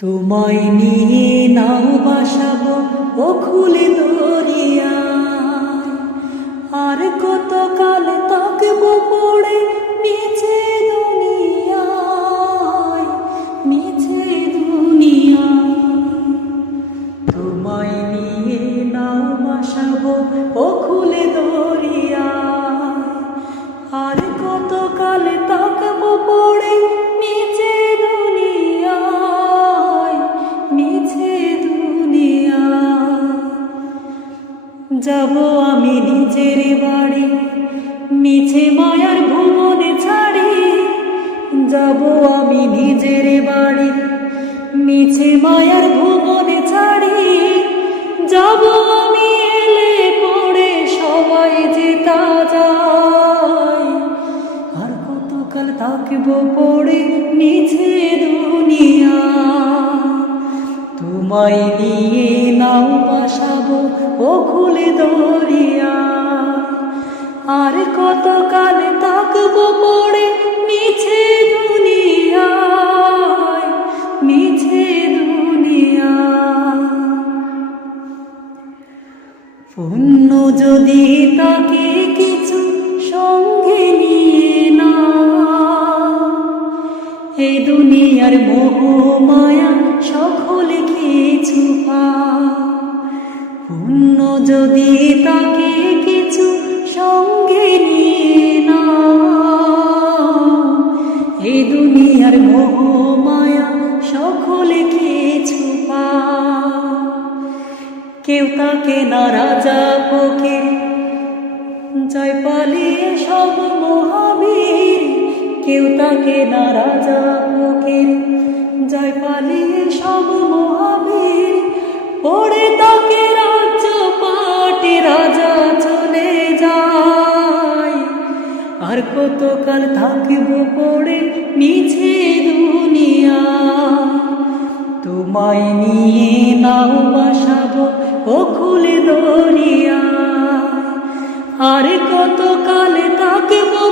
তোমায় নিয়ে নাও বাসাবো ও খুলে দরিয়ায়, আর কত কাল থাকবো পড়ে মিছে দুনিয়ায়, মিছে দুনিয়ায়। তোমায় নিয়ে নাও বাসাবো ও খুলে দরিয়ায়, আর কত কাল থাকবো পড়ে মিছে দুনিয়ায়, মিছে দুনিয়ায়। যাব আমি নিজের বাড়ি মিছে মায়ার ভুবনে ছাড়ি, যাব আমি নিজের বাড়ি মিছে মায়ার ভুবনে ছাড়ি। যাব আমি এলে পড়ে সবাই যেতা যায়, আর কতকাল থাকবো পড়ে মিছে দুনিয়ায়। তোমায় নিয়ে নাও বাসাবো ও খুলে দরিয়ায়, আর কতকাল থাকবো পড়ে মিছে দুনিয়ায়, মিছে দুনিয়ায়। পুণ্য যদি তাকে কিছু সঙ্গে নিয়ে না, এই দুনিয়ার মোহ মায়া সকলে কিছু পায়। পুণ্য যদি তাকে কিছু সঙ্গে নিয়ে না, এই দুনিয়ার মোহ মায়া সকলে কিছু পায়। কেউ তাকে না রাজা ফকির, জয় পালিয়ে সব মহাবীর। কেউ তাকে না রাজা ফকির, জয় পালিয়ে সব মহাবীর। পড়ে তাকে রাজ্য পাটে রাজা চলে যায়, আর কতকাল থাকবো পড়ে মিছে দুনিয়ায়। তোমায় নিয়ে নাও বাসাবো ও খুলে দরিয়ায়, আর কতকাল থাকবো